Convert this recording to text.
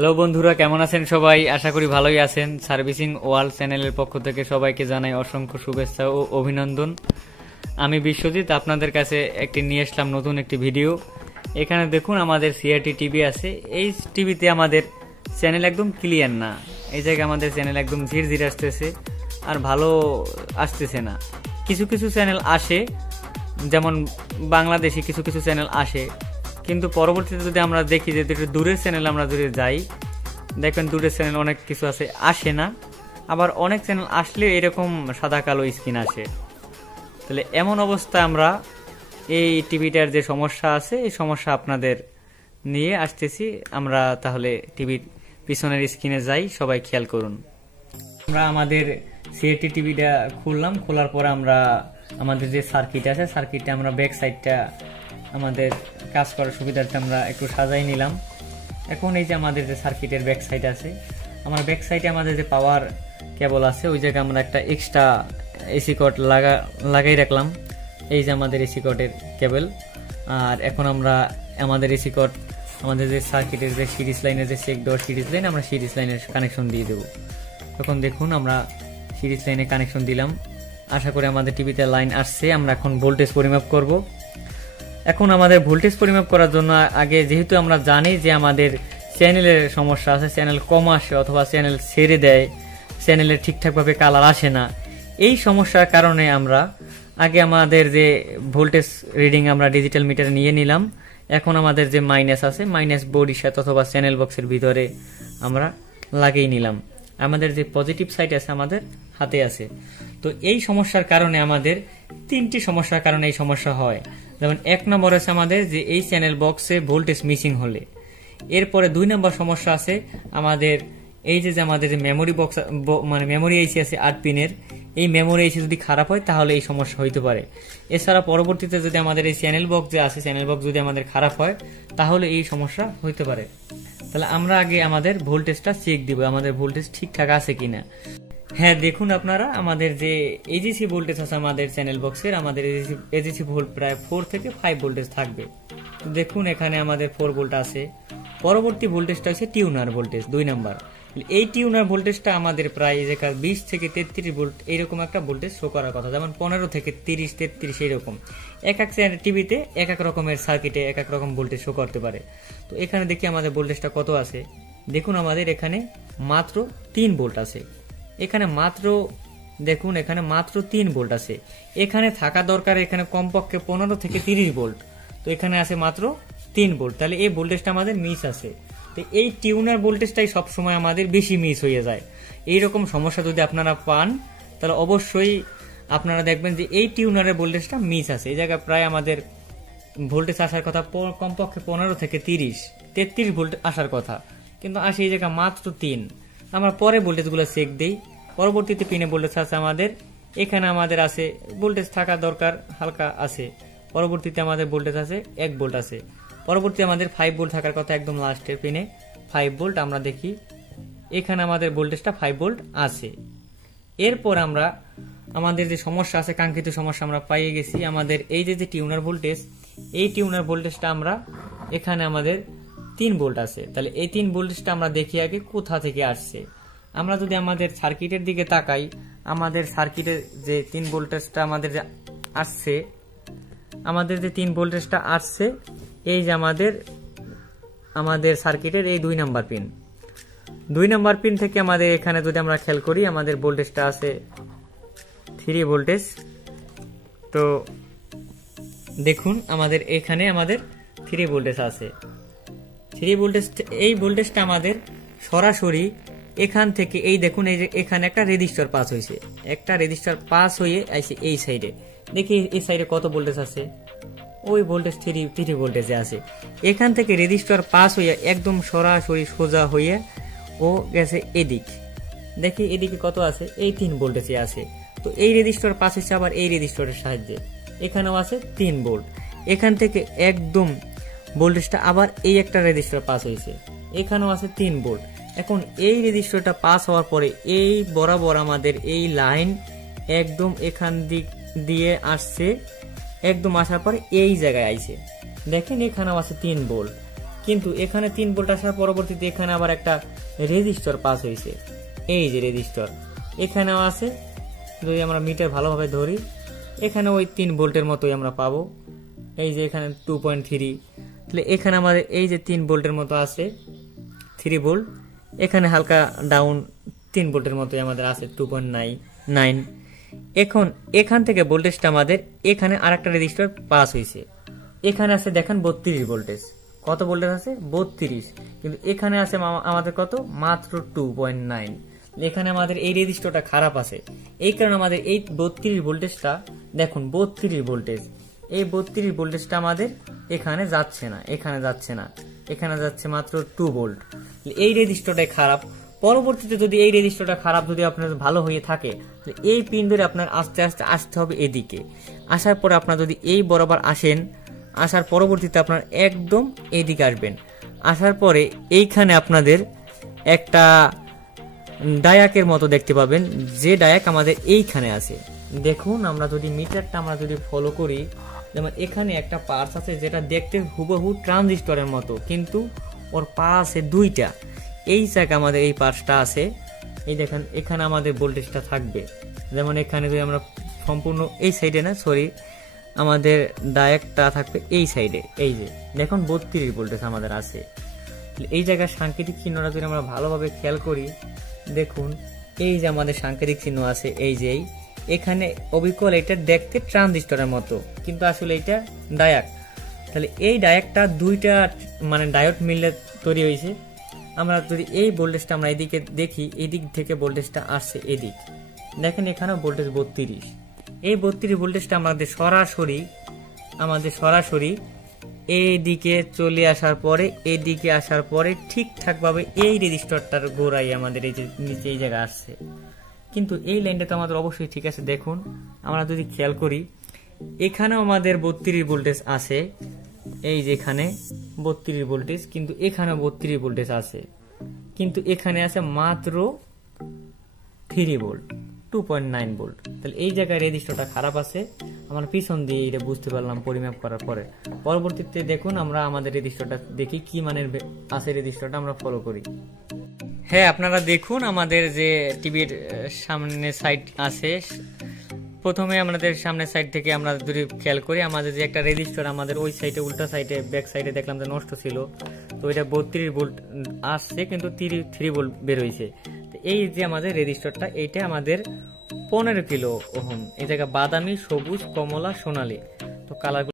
Hello বন্ধুরা, কেমন আছেন সবাই? আশা করি ভালোই আছেন। সার্ভিসিং ওয়ার্ল্ড চ্যানেলের পক্ষ থেকে সবাইকে জানাই অসংখ্য শুভেচ্ছা ও অভিনন্দন। আমি বিশ্বজিৎ, আপনাদের কাছে নিয়ে আসলাম নতুন একটি ভিডিও। এখানে দেখুন আমাদের সিআরটি টিভি আছে। এই টিভিতে আমাদের চ্যানেল একদম ক্লিয়ার না। এই জায়গায় আমাদের চ্যানেল একদম ঝিরঝির আসতেছে আর ভালো আসতেছে না। কিছু কিছু চ্যানেল আসে, যেমন বাংলাদেশি কিছু কিছু চ্যানেল আসে, কিন্তু পরবর্তীতে যদি আমরা দেখি যে দূরের চ্যানেল আমরা যদি যাই, দেখবেন দূরের চ্যানেল অনেক কিছু আছে আসে না, আবার অনেক চ্যানেল আসলে এরকম সাদা কালো স্ক্রিন আসে। তাহলে এমন অবস্থা আমরা এই টিভিটার যে সমস্যা আছে, এই সমস্যা আপনাদের নিয়ে আসতেছি আমরা। তাহলে টিভির পিছনের স্ক্রিনে যাই, সবাই খেয়াল করুন। আমরা আমাদের সিআরটি টিভিটা খুললাম। খোলার পর আমরা আমাদের যে সার্কিট আছে, সার্কিটে আমরা ব্যাক সাইডটা আমাদের কাজ করার সুবিধার্থে আমরা একটু সাজাই নিলাম। এখন এই যে আমাদের যে সার্কিটের ব্যাক সাইড আছে, আমার ব্যাক সাইডে আমাদের যে পাওয়ার কেবল আছে, ওই জায়গায় আমরা একটা এক্সট্রা এসি কর্ড লাগাই রাখলাম। এই যে আমাদের এসি কর্ডের কেবল। আর এখন আমরা আমাদের এসি কর্ড আমাদের যে সার্কিটের যে সিরিজ লাইনের যে চেক দেওয়ার সিরিজ লাইন, আমরা সিরিজ লাইনের কানেকশন দিয়ে দেবো। তখন দেখুন আমরা সিরিজ লাইনে কানেকশন দিলাম। আশা করি আমাদের টিভিতে লাইন আসছে। আমরা এখন ভোল্টেজ পরিমাপ করব। এখন আমাদের ভোল্টেজ পরিমাপ করার জন্য আগে, যেহেতু আমরা জানি যে আমাদের চ্যানেলের সমস্যা আছে, চ্যানেল কম আসে অথবা চ্যানেল ছেড়ে দেয়, চ্যানেলের ঠিকঠাকভাবে কালার আসে না, এই সমস্যার কারণে আমরা আগে আমাদের যে ভোল্টেজ রিডিং আমরা ডিজিটাল মিটার নিয়ে নিলাম। এখন আমাদের যে মাইনাস আছে, মাইনাস বোর্ডের সাথে অথবা চ্যানেল বক্সের ভিতরে আমরা লাগিয়ে নিলাম। আমাদের যে পজিটিভ সাইড আছে আমাদের হাতে আছে। তো এই সমস্যার কারণে আমাদের তিনটি সমস্যার কারণে এই সমস্যা হয়। যেমন এক নম্বর আছে আমাদের যে এই চ্যানেল বক্সে ভোল্টেজ মিসিং হলে। এরপরে 2 নম্বর সমস্যা আছে আমাদের এই যে আমাদের যে মেমোরি বক্স মানে মেমোরি এসি আছে 8 পিনের, এই মেমোরি এসি যদি খারাপ হয় তাহলে এই সমস্যা হইতে পারে। এছাড়া পরবর্তীতে যদি আমাদের এই চ্যানেল বক্স যে আছে, চ্যানেল বক্স যদি আমাদের খারাপ হয় তাহলে এই সমস্যা হইতে পারে। তাহলে আমরা আগে আমাদের ভোল্টেজটা চেক দিব, আমাদের ভোল্টেজ ঠিকঠাক আছে কিনা। হ্যাঁ, দেখুন আপনারা আমাদের যে এজিসি ভোল্টেজ আছে আমাদের চ্যানেল বক্সের, আমাদের এজিসি ভোল্ট প্রায় 4 থেকে 5 ভোল্টেজ থাকবে। দেখুন এখানে আমাদের 4 ভোল্ট আছে। পরবর্তী ভোল্টেজটা হচ্ছে টিউনার ভোল্টেজ 2 নাম্বার। এই টিউনার ভোল্টেজটা আমাদের প্রায় 20 থেকে 33 ভোল্ট এইরকম একটা ভোল্টেজ শো করার কথা, যেমন 15 থেকে 30, 33 এইরকম। এক এক টিভিতে এক এক রকমের সার্কিটে এক এক রকম ভোল্টেজ শো করতে পারে। তো এখানে দেখি আমাদের ভোল্টেজটা কত আছে। দেখুন আমাদের এখানে মাত্র 3 ভোল্ট আছে। এখানে মাত্র দেখুন এখানে মাত্র 3 ভোল্ট আছে। এখানে থাকা দরকার এখানে কমপক্ষে 15 থেকে 30 ভোল্ট। তো এখানে আছে মাত্র 3 ভোল্ট। তাহলে এই ভোল্টেজটা আমাদের মিস আছে। তো এই টিউনার ভোল্টেজটাই সবসময় আমাদের বেশি মিস হয়ে যায়। এইরকম সমস্যা যদি আপনারা পান তাহলে অবশ্যই আপনারা দেখবেন যে এই টিউনারের ভোল্টেজটা মিস আছে। এই জায়গায় প্রায় আমাদের ভোল্টেজ আসার কথা কমপক্ষে 15 থেকে 33 ভোল্ট আসার কথা, কিন্তু আসে এই জায়গায় মাত্র 3। আমরা পরে ভোল্টেজগুলো চেক দেই। পরবর্তীতে পিনে ভোল্টেজ আছে আমাদের, এখানে আমাদের আছে ভোল্টেজ থাকা দরকার হালকা আছে। পরবর্তীতে আমাদের ভোল্টেজ আছে 1 ভোল্ট আছে। পরবর্তী আমাদের 5 ভোল্ট থাকার কথা, একদম লাস্টের পিনে 5 ভোল্ট। আমরা দেখি এখানে আমাদের ভোল্টেজটা 5 ভোল্ট আছে। এরপর আমরা আমাদের যে সমস্যা আছে, কাঙ্ক্ষিত সমস্যা আমরা পাইয়ে গেছি। আমাদের এই যে টিউনার ভোল্টেজ, এই টিউনার ভোল্টেজটা আমরা এখানে আমাদের 3 ভোল্ট আছে। তাহলে এই 3 ভোল্টেজটা আমরা দেখি আগে কোথা থেকে আসছে। আমরা যদি আমাদের সার্কিটের দিকে তাকাই, আমাদের সার্কিটের যে 3 ভোল্টেজটা আমাদের যে আসছে, আমাদের যে 3 ভোল্টেজটা আসছে এই যে আমাদের সার্কিটের এই 2 নাম্বার পিন। 2 নাম্বার পিন থেকে আমাদের এখানে যদি আমরা খেয়াল করি, আমাদের ভোল্টেজটা আছে 3 ভোল্টেজ। তো দেখুন আমাদের এখানে আমাদের 3 ভোল্টেজ আছে। 3 ভোল্টেজ, এই ভোল্টেজটা আমাদের সরাসরি এখান থেকে এই দেখুন এই যে এখানে একটা রেজিস্টার পাস হয়েছে, একটা রেজিস্টার পাস হয়ে আসছে এই সাইডে। দেখি এই সাইডে কত ভোল্টেজ আছে, ওই ভোল্টেজ 3 ভোল্টেজে আছে। এখান থেকে রেজিস্টার পাস হয়ে একদম সরাসরি সোজা হয়ে ও গেছে এদিক। দেখি এদিকে কত আছে, এই 3 ভোল্টেজে আছে। তো এই রেজিস্টার পাস হয়েছে আবার এই রেজিস্টারের সাহায্যে, এখানেও আছে 3 ভোল্ট। এখান থেকে একদম ভোল্টেজটা আবার এই একটা রেজিস্টার পাস হয়েছে, এখানেও আছে 3 ভোল্ট। এখন এই রেজিস্টারটা পাস হওয়ার পরে এই বরাবর আমাদের এই লাইন একদম এখান দিয়ে আসছে, একদম আসার পরে এই জায়গায় আইছে। দেখেন এখানেও আছে 3 ভোল্ট। কিন্তু এখানে 3 ভোল্ট আসার পরবর্তীতে এখানে আবার একটা রেজিস্টর পাস হয়েছে, এই যে রেজিস্টর এখানেও আছে। যদি আমরা মিটার ভালোভাবে ধরি এখানে ওই 3 ভোল্টের মতোই আমরা পাবো। এই যে এখানে 2.3, তাহলে এখানে আমাদের এই যে 3 ভোল্টের মতো আছে 3 ভোল্ট, এখানে হালকা ডাউন 3 ভোল্টের মতোই আমাদের আছে 2.9। এখন এখান থেকে ভোল্টেজটা আমাদের এখানে আরেকটা রেজিস্টর পাস হয়েছে, এখানে আছে দেখেন 32 ভোল্টেজ। কত ভোল্টেজ আছে? 32, কিন্তু এখানে আছে আমাদের কত? মাত্র 2.9। এখানে আমাদের এই রেজিস্টরটা খারাপ আছে, এই কারণে আমাদের এই 32 ভোল্টেজটা দেখুন 32 ভোল্টেজ, এই 32 ভোল্টেজটা আমাদের এখানে যাচ্ছে না, এখানে যাচ্ছে না, এখানে যাচ্ছে মাত্র 2 ভোল্ট। এই রেজিস্টরটাই খারাপ। পরবর্তীতে যদি এই রেজিস্টরটা খারাপ যদি আপনার ভালো হয়ে থাকে, এই পিন ধরে আপনার আস্তে আস্তে আসতে হবে এদিকে। আসার পরে আপনার যদি এই বরাবর আসেন, আসার পরবর্তীতে আপনার একদম এদিকে আসবেন। আসার পরে এইখানে আপনাদের একটা ডায়াকের মতো দেখতে পাবেন, যে ডায়াক আমাদের এইখানে আছে। দেখুন আমরা যদি মিটারটা আমরা যদি ফলো করি, যেমন এখানে একটা পার্স আছে যেটা দেখতে হুবহু ট্রানজিস্টরের মতো, কিন্তু ওর পা আছে 2টা। এই জায়গা আমাদের এই পার্সটা আছে, এই দেখেন এখানে আমাদের ভোল্টেজটা থাকবে। যেমন এখানে যদি আমরা সম্পূর্ণ এই সাইডে না, সরি, আমাদের ডায়াকটা থাকবে এই সাইডে। এই যে দেখুন 32 ভোল্টেজ আমাদের আছে। এই জায়গার সাংকেতিক চিহ্নটা যদি আমরা ভালোভাবে খেয়াল করি, দেখুন এই যে আমাদের সাংকেতিক চিহ্ন আছে, এই যে এখানে অবিকল, এটা দেখতে ট্রানজিস্টরের মতো কিন্তু আসলে এটা ডায়াক। তাহলে এই ডায়াকটা 2টা মানে ডায়োড মিলে তৈরি হয়েছে। আমরা যদি এই ভোল্টেজটা আমরা এদিকে দেখি, এদিক থেকে ভোল্টেজটা আসছে এদিক, দেখেন এখানে ভোল্টেজ 32। এই 32 ভোল্টেজটা আমাদের সরাসরি এইদিকে চলে আসার পরে, এদিকে আসার পরে ঠিকঠাক ভাবে এই রেজিস্টরটার গোড়ায় আমাদের এই যে নিচে এই জায়গা আসছে। কিন্তু এই লাইনটা তো আমাদের অবশ্যই ঠিক আছে। দেখুন আমরা যদি খেয়াল করি, এখানেও আমাদের 32 ভোল্টেজ আছে, এই যে এখানে 32 ভোল্টেজ, কিন্তু এখানেও 32 ভোল্টেজ আছে, কিন্তু এখানে আছে মাত্র 3 ভোল্ট, 2.9 ভোল্ট। তাহলে এই জায়গায় রেজিস্টরটা খারাপ আছে। আমরা পিছন দিয়ে এটা বুঝতে পারলাম পরিমাপ করার পরে। পরবর্তীতে দেখুন আমরা আমাদের রেজিস্টরটা দেখি কি মানের আছে, রেজিস্টরটা আমরা ফলো করি। হ্যাঁ, আপনারা দেখুন আমাদের যে টিভির সামনে সাইড আছে, প্রথমে আমাদের সামনের সাইড থেকে আমরা যদি খেয়াল করি, আমাদের যে একটা রেজিস্টর আমাদের ওই সাইডে উল্টা সাইডে ব্যাক সাইডে দেখলাম যে নষ্ট ছিল, তো এটা 32 ভোল্ট আসছে কিন্তু 3 ভোল্ট বের হয়েছে। এই যে আমাদের রেজিস্টরটা, এইটা আমাদের 15 কিলো ওহম। এই জায়গা বাদামি, সবুজ, কমলা, সোনালী, তো কালার